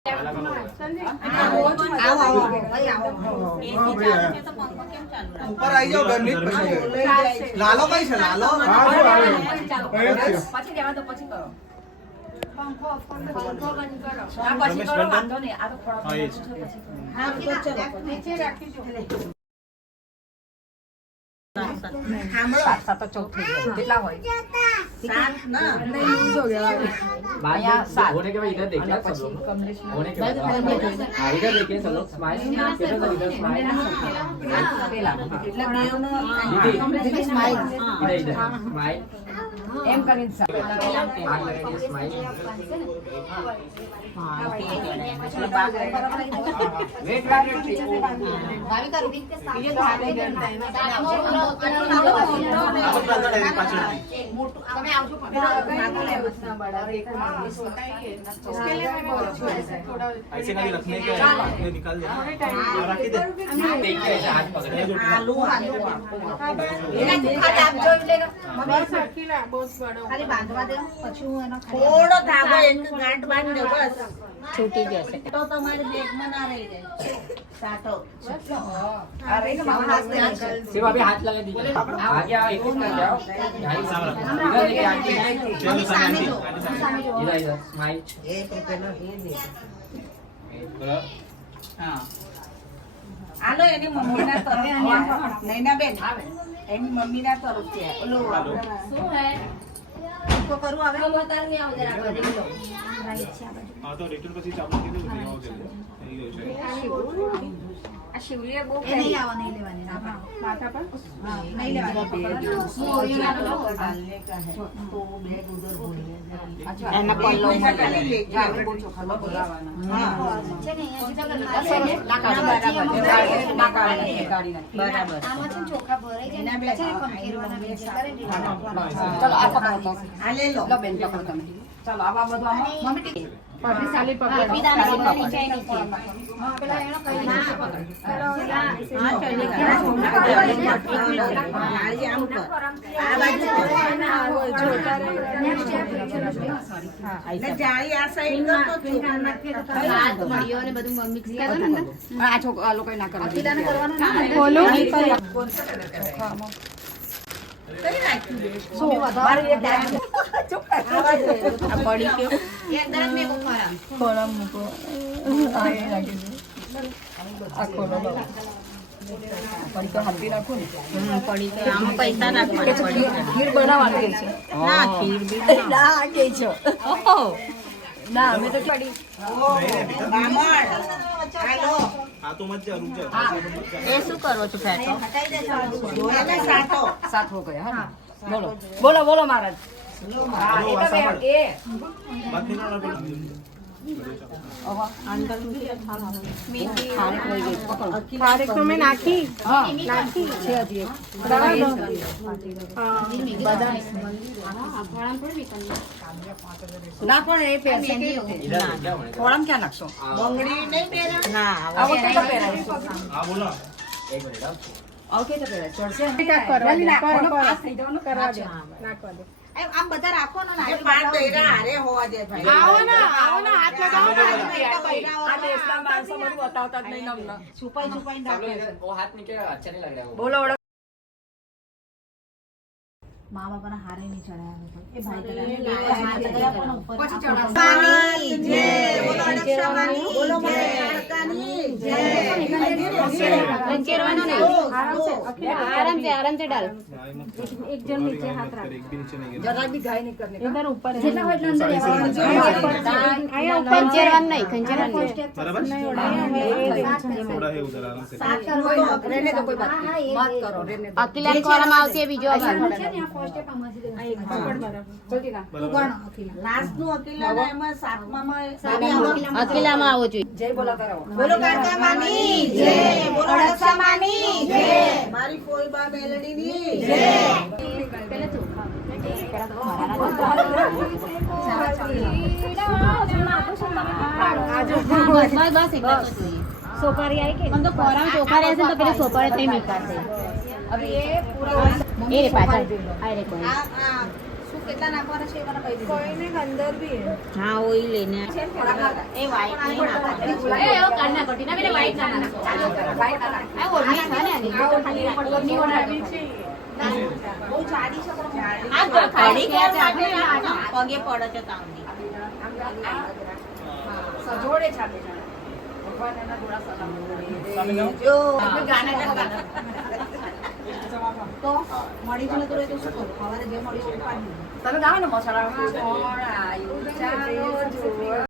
ઉપર આવી જાઓ 2 મિનિટ પછી લાલો કઈ છે લાલો પછી દેવા તો પછી કરો પંખો બંધ કરો આ પછી કરો વાંધો નહીં આ તો થોડા હા તો ચલો નીચે રાખીજો સાત ચોક થઈ જાય કેટલા હોય 7 ના નહીં જો ગયા होने के बाद इधर देखिए सब लोग होने के बाद हाँ इधर देखिए सब लोग स्माइल इधर स्माइल दीदी स्माइल इधर स्माइल एम करीन सा आग लगाइए स्माइल वेट भाभी कर दी ये तो आगे करता है તમે આવજો પણ बड़ा एक उसके लिए मैं बोल रही हूं ऐसे कभी रखने के ये निकाल दे रख दे देखिए हाथ पकड़े आलू એના દુખા આપ જોઈ લેનો મમ્મી સરખીલા બહુ બડો ખાલી બાંધવા દે પછી હું એનો થોડો ધાગો એક ગાંઠ બાંધ દે બસ છૂટી જશે તો તમારી બેગમાં ના રહી જાય સાટો અરે ને મામા હાથ દે सिर्फ अभी हाथ लगा दीजिए आगे आओ एक कर जाओ इधर देखिए आगे इधर इधर स्माइल હા આલો એની મમ્મીના તરફ નૈના બેન એની મમ્મીના તરફથી ઓલો શું હે તો કરું હવે બતાર ની આવ જરા બધી લો રાઈટ છે આ બાજુ હા તો રિટર્ન પછી ચાલુ કીધું કે આવો જલ્દી થઈ ગયું છે આ શિવલીએ બહુ એ નહીં આવો નહીં લેવાની હા માથા પર હા નહીં લેવાની હું ઓરિયન લો डालने का है तो बैग उधर भूलिए अच्छा એના પલ્લો માં જાવે બહુ ચોખા બોલાવાના હા છે ને અહીંયા ના કાઢી બરાબર આમાં છે ચોખા ભરાઈ જાય એના બે છે કંકેરવાના મિક્સ કરી દીધા ચલો આ પકડો આ લે લો બેન પકડો તમે ચલો આવા બધું આમાં મમ્મી પાટી સાલી પકડો વિધાન નીચે નીચે હા પેલા એનો કઈ ના પકડ ચલો હા ચલી ગયા આમ કર આ બાજુ ના હોય જોતા હા જાળી આ સાઈડ કર તો નાખી દો હાથ મળ્યો ને બધું મિક્સ કરવાનું ને આ છોકરા આ લોકો ના કરવા વિધાન કરવાનું ના બોલો કઈ નાખ્યું સો વધારે એક દાન ચોક્કસ આ પડી કે એક દાન મે કોરા કોરા મૂકો આ રાખી આ કોરો પડી તો હાથી રાખો ને પડી તો આમાં પૈસા નાખવાના પડી ખીર બનાવવાની છે ના ખીર બી ના કે છો ના મે તો પડી બામણ હાલો આ તો મત જા રૂક જા એ શું કરો છો ફેટો હટાઈ દેજો જોઈને સાટો સાત હો ગયા હા બોલો બોલો બોલો મહારાજ હા એ તો એ બાત નહીં ના બોલ ઓવા અંદર મીઠી ખારેક લઈ ગઈ પકડો ખારેક તો મેં નાખી હા નાખી છે હજી હા બદામ ના પણ એ પેસેન્જી થોડામ ક્યાં નાખશો બંગડી નહીં પહેરા ના આવો કે તો પહેરાય હા બોલો एक मिनट આવો કે તો પહેરાય ચડશે કરવા દે પાસ થઈ જવાનું કરવા દે નાખવા દે આમ બધા રાખો ને આ પાંચ દૈરા હારે હોવા દે ભાઈ આવો ના હાથ લગાવો આ દેશના માણસો બધું બતાવતા જ નહીં અમને છુપાઈ છુપાઈ રાખે वो हाथ निकलेगा अच्छा नहीं लग रहा है वो બોલો મા બાપાના હારે નહીં ચડાયા એ ભાઈ હાથ લગાયા પણ ઉપર પછી ચડાવવાની જય બોલો અડક્ષવાની બોલો માતાની જય કંકેરવાનો નહીં આરામ से डाल એક જણ નીચે હાથ રાખ एक भी नीचे नहीं गिरा જરા બી ઘાય નહીં કરને इधर ऊपर है જેટલા હોય એટલે અંદર લેવાનું आया ऊपर खंचेरवन नहीं खंचेरवन नहीं बराबर थोड़ा है उधर आराम से સાત કરો તો રહેને તો કોઈ બાત નહીં મત કરો રહેને તો अकेला कोरम आवશે બીજો અગર જલ્દી ના તું ગણ અકીલા લાસ્ટ નું અકીલા ના એમાં સાતમામાં અકેલામાં આવો જોઈએ જય બોલા કરો બોલો કાકા માની જય બોલો રક્ષા માની જય મારી ફોઈબા મેલડીની જય પહેલે તું સોપારી આવી કે हम तो कोरम चोखा रहते तो पहले सोपारी नहीं मिलता थे अब ये पूरा ये रे पाछળ આ રે કોઈ આ શું કેટલા નાખવાના છે એ મને કહી દીધું. કોઈને અંદર બી હે. हाँ वही लेने છે થોડાક નાખા. ए व्हाइट नहीं नाखा એ એવો કાઢના કટી ના પેલે white ના નાખો. White ના નાખો. आ ओढ़नी था ने आगे तो खाली ઓઢણી ઓઢાડી છે. બહુ જાડી છે પણ आ तो खाली क्या चाटे पगे पड़ो છો તાંડી સજોડે છે આપણે જણા. ભગવાન એના જોડા સલામ जो આપણે ગાના ગાતા. તો મળી જ નતું રહે તો શું કરું? સવારે જે મળી છે એ પાડી દીધું. તમે ગાઓ ને મસાલા કોણ આયુ ચાલો જોવા.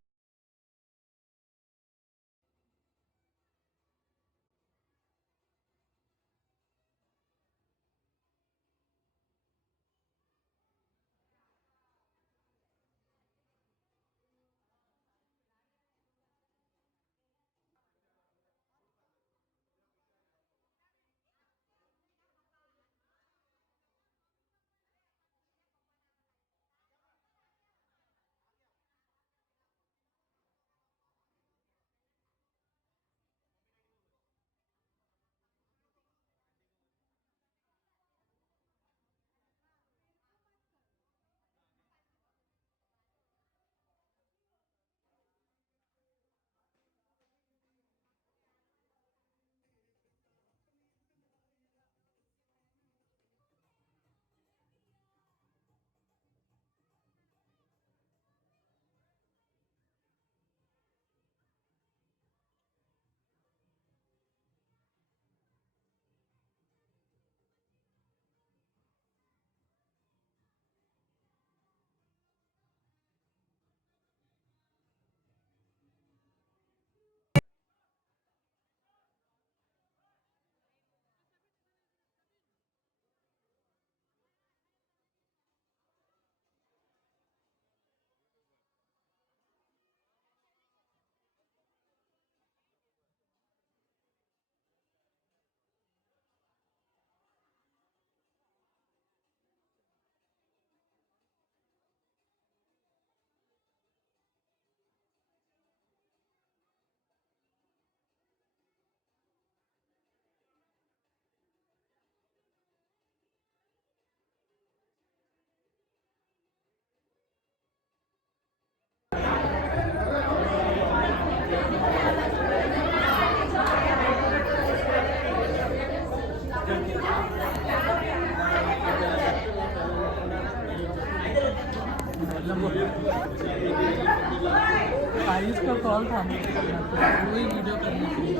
आयुष का कॉल था वही वीडियो करने के लिए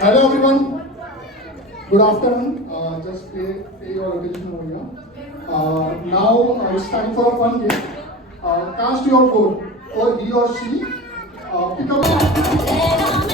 Hello everyone, good afternoon. Just pay your attention over here. Now it's time for a fun game. Cast your vote for he or she. Pick up.